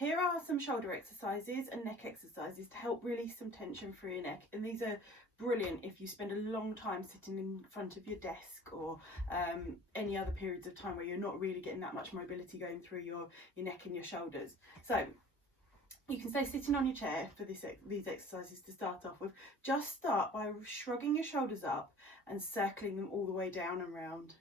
Here are some shoulder exercises and neck exercises to help release some tension through your neck, and these are brilliant if you spend a long time sitting in front of your desk or any other periods of time where you're not really getting that much mobility going through your neck and your shoulders. So you can stay sitting on your chair for these exercises to start off with. Just start by shrugging your shoulders up and circling them all the way down and round.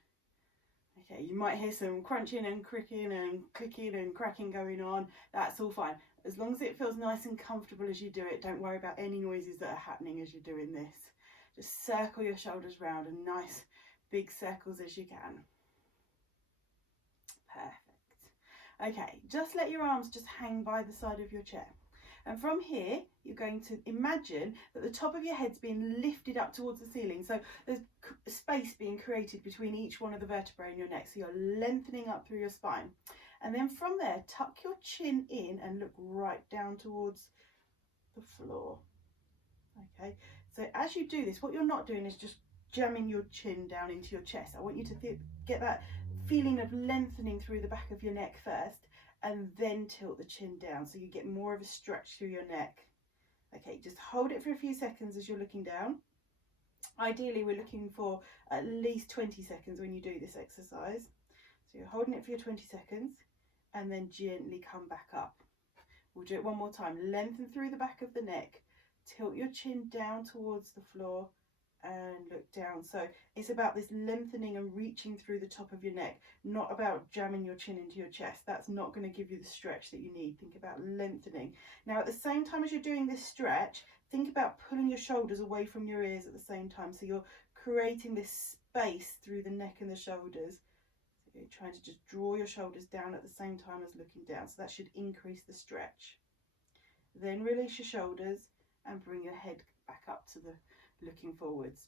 Okay, you might hear some crunching and cricking and clicking and cracking going on. That's all fine. As long as it feels nice and comfortable as you do it, don't worry about any noises that are happening as you're doing this. Just circle your shoulders round in nice big circles as you can. Perfect. Okay, just let your arms just hang by the side of your chair. And from here, you're going to imagine that the top of your head's being lifted up towards the ceiling. So there's space being created between each one of the vertebrae in your neck. So you're lengthening up through your spine. And then from there, tuck your chin in and look right down towards the floor. Okay, so as you do this, what you're not doing is just jamming your chin down into your chest. I want you to get that feeling of lengthening through the back of your neck first, and then tilt the chin down so you get more of a stretch through your neck. Okay, just hold it for a few seconds as you're looking down. Ideally, we're looking for at least 20 seconds when you do this exercise. So you're holding it for your 20 seconds and then gently come back up. We'll do it one more time. Lengthen through the back of the neck, tilt your chin down towards the floor and look down. So it's about this lengthening and reaching through the top of your neck, not about jamming your chin into your chest. That's not going to give you the stretch that you need. Think about lengthening. Now, at the same time as you're doing this stretch, think about pulling your shoulders away from your ears at the same time. So you're creating this space through the neck and the shoulders. So you're trying to just draw your shoulders down at the same time as looking down. So that should increase the stretch. Then release your shoulders and bring your head back up to the looking forwards.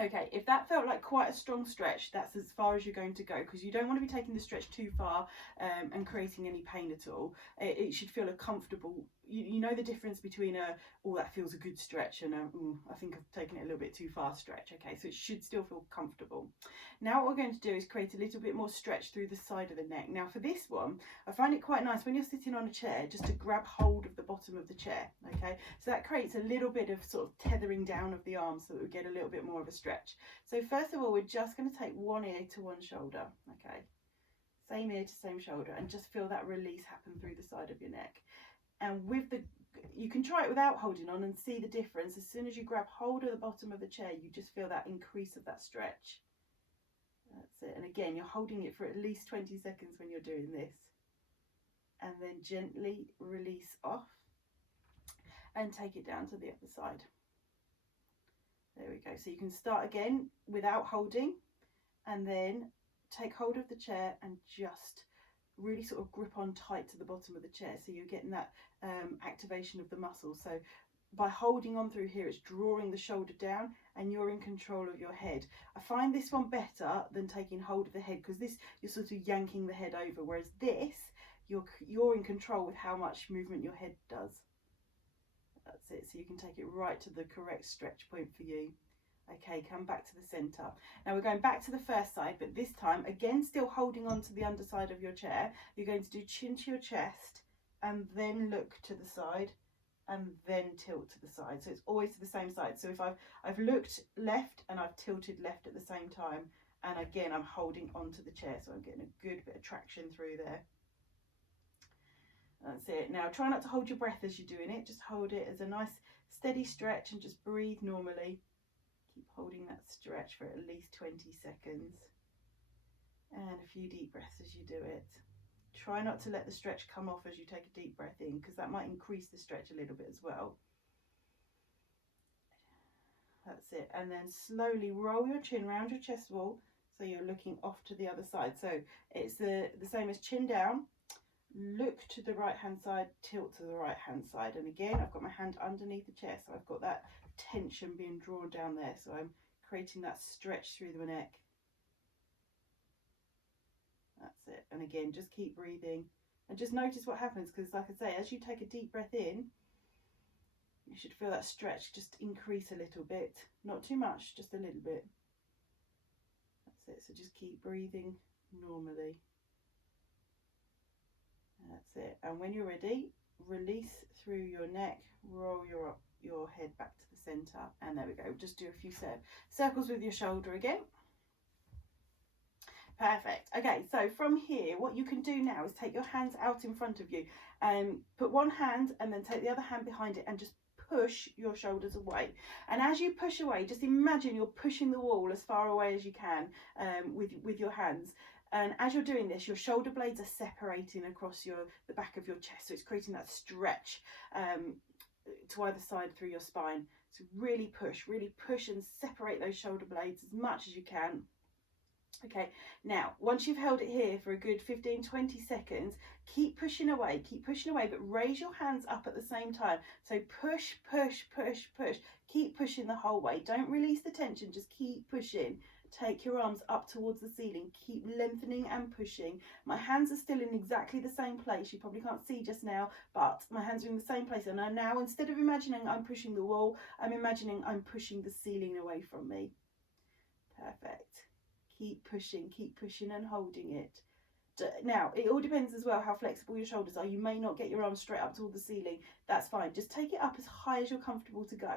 Okay, if that felt like quite a strong stretch, that's as far as you're going to go, because you don't want to be taking the stretch too far and creating any pain at all. It should feel a comfortable, you know the difference between a, oh, that feels a good stretch, and I think I've taken it a little bit too far stretch. Okay, so it should still feel comfortable. Now what we're going to do is create a little bit more stretch through the side of the neck. Now for this one, I find it quite nice when you're sitting on a chair just to grab hold of the bottom of the chair. Okay, so that creates a little bit of sort of tethering down of the arms so that we get a little bit more of a stretch. So first of all, we're just going to take one ear to one shoulder. Okay, same ear to same shoulder, and just feel that release happen through the side of your neck. And with the, you can try it without holding on and see the difference. As soon as you grab hold of the bottom of the chair, you just feel that increase of that stretch. That's it. And again, you're holding it for at least 20 seconds when you're doing this. And then gently release off and take it down to the other side. There we go. So you can start again without holding, and then take hold of the chair and just really sort of grip on tight to the bottom of the chair, so you're getting that activation of the muscles. So by holding on through here, it's drawing the shoulder down and you're in control of your head. I find this one better than taking hold of the head, because this, you're sort of yanking the head over, whereas this, you're in control with how much movement your head does. That's it. So you can take it right to the correct stretch point for you. Okay, come back to the center. Now we're going back to the first side, but this time, again, still holding on to the underside of your chair. You're going to do chin to your chest and then look to the side and then tilt to the side. So it's always to the same side. So if I've looked left and I've tilted left at the same time, and again, I'm holding onto the chair, so I'm getting a good bit of traction through there. That's it. Now try not to hold your breath as you're doing it. Just hold it as a nice steady stretch and just breathe normally. Keep holding that stretch for at least 20 seconds. And a few deep breaths as you do it. Try not to let the stretch come off as you take a deep breath in, because that might increase the stretch a little bit as well. That's it. And then slowly roll your chin round your chest wall so you're looking off to the other side. So it's the same as chin down. Look to the right hand side, tilt to the right hand side, and again I've got my hand underneath the chair, so I've got that tension being drawn down there, so I'm creating that stretch through the neck. That's it. And again, just keep breathing and just notice what happens, because like I say, as you take a deep breath in, you should feel that stretch just increase a little bit, not too much, just a little bit. That's it. So just keep breathing normally. That's it. And when you're ready, release through your neck, roll your head back to the center, and there we go. Just do a few circles with your shoulder again. Perfect. Okay, so from here, what you can do now is take your hands out in front of you and put one hand and then take the other hand behind it and just push your shoulders away. And as you push away, just imagine you're pushing the wall as far away as you can with your hands. And as you're doing this, your shoulder blades are separating across the back of your chest. So it's creating that stretch to either side through your spine. So really push and separate those shoulder blades as much as you can. Okay, now once you've held it here for a good 15-20 seconds, keep pushing away, but raise your hands up at the same time. So push, keep pushing the whole way. Don't release the tension, just keep pushing. Take your arms up towards the ceiling, keep lengthening and pushing. My hands are still in exactly the same place. You probably can't see just now, but my hands are in the same place. And now, instead of imagining I'm pushing the wall, I'm imagining I'm pushing the ceiling away from me. Perfect. Keep pushing and holding it. Now, it all depends as well how flexible your shoulders are. You may not get your arms straight up toward the ceiling. That's fine. Just take it up as high as you're comfortable to go.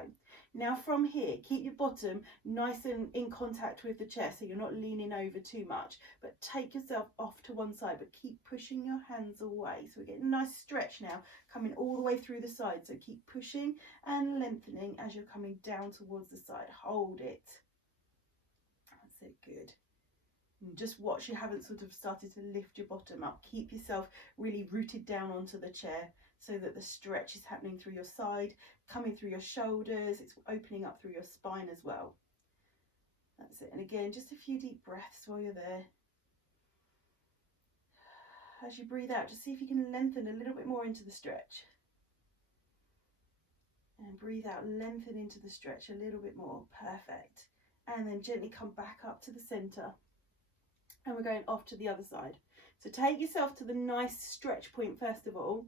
Now from here, keep your bottom nice and in contact with the chest so you're not leaning over too much. But take yourself off to one side, but keep pushing your hands away. So we're getting a nice stretch now, coming all the way through the side. So keep pushing and lengthening as you're coming down towards the side. Hold it. That's it, good. Just watch you haven't sort of started to lift your bottom up. Keep yourself really rooted down onto the chair so that the stretch is happening through your side, coming through your shoulders. It's opening up through your spine as well. That's it. And again, just a few deep breaths while you're there. As you breathe out, just see if you can lengthen a little bit more into the stretch. And breathe out, lengthen into the stretch a little bit more. Perfect. And then gently come back up to the center. And we're going off to the other side. So take yourself to the nice stretch point first of all.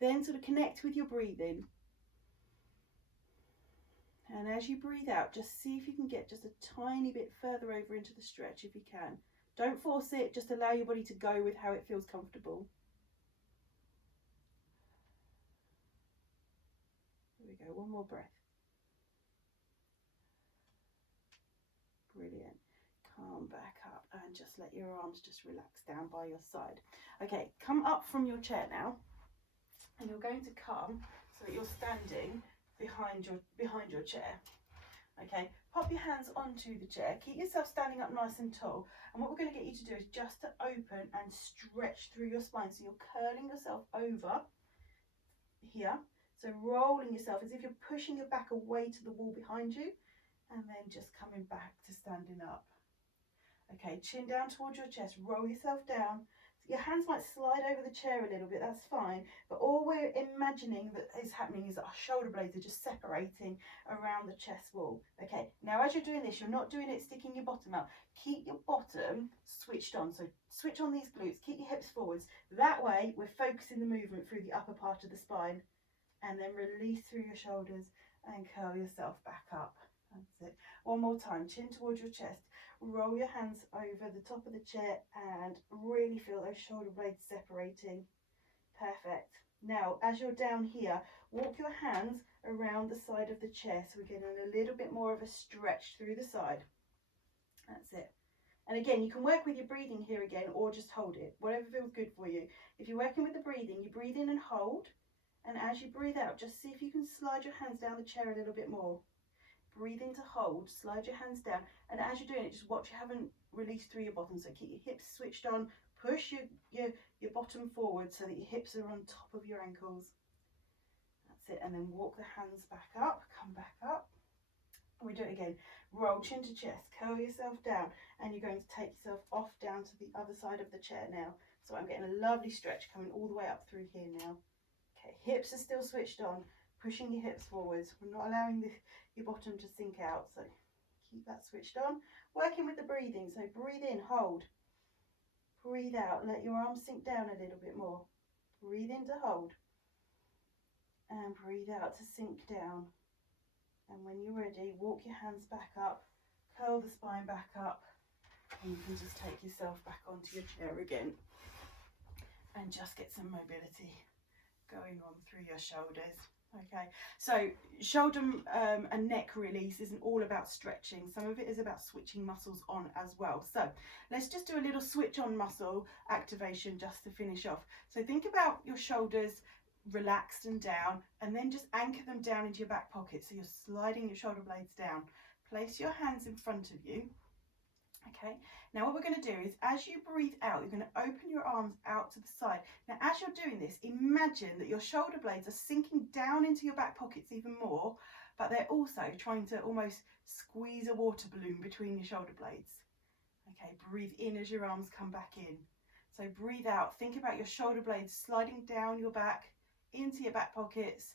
Then sort of connect with your breathing. And as you breathe out, just see if you can get just a tiny bit further over into the stretch if you can. Don't force it, just allow your body to go with how it feels comfortable. Here we go, one more breath. Brilliant. Calm back up and just let your arms just relax down by your side. Okay, come up from your chair now, and you're going to come so that you're standing behind your chair. Okay, pop your hands onto the chair, keep yourself standing up nice and tall, and what we're going to get you to do is just to open and stretch through your spine. So you're curling yourself over here, so rolling yourself as if you're pushing your back away to the wall behind you, and then just coming back to standing up. Okay, chin down towards your chest, roll yourself down. Your hands might slide over the chair a little bit, that's fine. But all we're imagining that is happening is that our shoulder blades are just separating around the chest wall. Okay, now as you're doing this, you're not doing it sticking your bottom out. Keep your bottom switched on. So switch on these glutes, keep your hips forwards. That way, we're focusing the movement through the upper part of the spine. And then release through your shoulders and curl yourself back up. That's it. One more time, chin towards your chest. Roll your hands over the top of the chair and really feel those shoulder blades separating. Perfect. Now, as you're down here, walk your hands around the side of the chair so we're getting a little bit more of a stretch through the side. That's it. And again, you can work with your breathing here again or just hold it, whatever feels good for you. If you're working with the breathing, you breathe in and hold. And as you breathe out, just see if you can slide your hands down the chair a little bit more. Breathe in to hold, slide your hands down, and as you're doing it, just watch you haven't released through your bottom. So keep your hips switched on, push your bottom forward so that your hips are on top of your ankles. That's it, and then walk the hands back up, come back up. We do it again. Roll chin to chest, curl yourself down, and you're going to take yourself off down to the other side of the chair now. So I'm getting a lovely stretch coming all the way up through here now. Okay, hips are still switched on. Pushing your hips forwards. We're not allowing your bottom to sink out, so keep that switched on. Working with the breathing, so breathe in, hold. Breathe out, let your arms sink down a little bit more. Breathe in to hold. And breathe out to sink down. And when you're ready, walk your hands back up, curl the spine back up, and you can just take yourself back onto your chair again. and just get some mobility going on through your shoulders. Okay, so shoulder and neck release isn't all about stretching. Some of it is about switching muscles on as well. So let's just do a little switch on muscle activation just to finish off. So think about your shoulders relaxed and down, and then just anchor them down into your back pocket. So you're sliding your shoulder blades down. Place your hands in front of you. Okay, now what we're going to do is, as you breathe out, you're going to open your arms out to the side. Now, as you're doing this, imagine that your shoulder blades are sinking down into your back pockets even more, but they're also trying to almost squeeze a water balloon between your shoulder blades. Okay, breathe in as your arms come back in. So breathe out, think about your shoulder blades sliding down your back into your back pockets,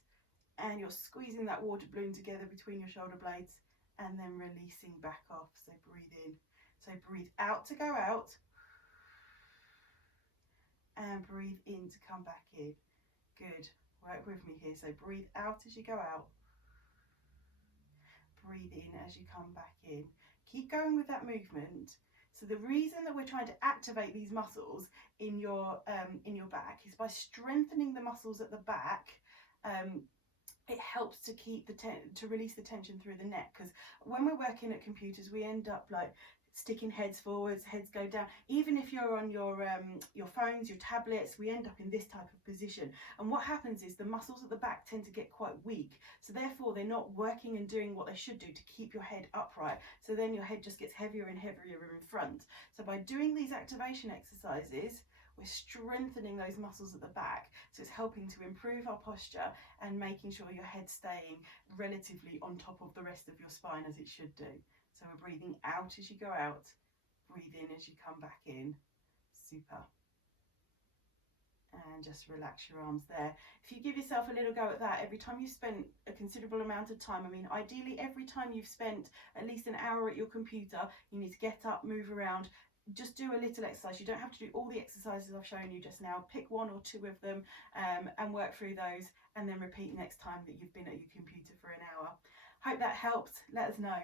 and you're squeezing that water balloon together between your shoulder blades, and then releasing back off. So breathe in. So breathe out to go out, and breathe in to come back in. Good. Work with me here. So breathe out as you go out. Breathe in as you come back in. Keep going with that movement. So the reason that we're trying to activate these muscles in your back is by strengthening the muscles at the back. It helps to keep to release the tension through the neck, because when we're working at computers, we end up like sticking heads forwards, heads go down. Even if you're on your phones, your tablets, we end up in this type of position. And what happens is the muscles at the back tend to get quite weak. So therefore they're not working and doing what they should do to keep your head upright. So then your head just gets heavier and heavier in front. So by doing these activation exercises, we're strengthening those muscles at the back. So it's helping to improve our posture and making sure your head's staying relatively on top of the rest of your spine as it should do. So we're breathing out as you go out, breathe in as you come back in. Super. And just relax your arms there. If you give yourself a little go at that, every time you've spent a considerable amount of time, I mean, ideally every time you've spent at least an hour at your computer, you need to get up, move around, just do a little exercise. You don't have to do all the exercises I've shown you just now. Pick one or two of them and work through those, and then repeat next time that you've been at your computer for an hour. Hope that helped. Let us know.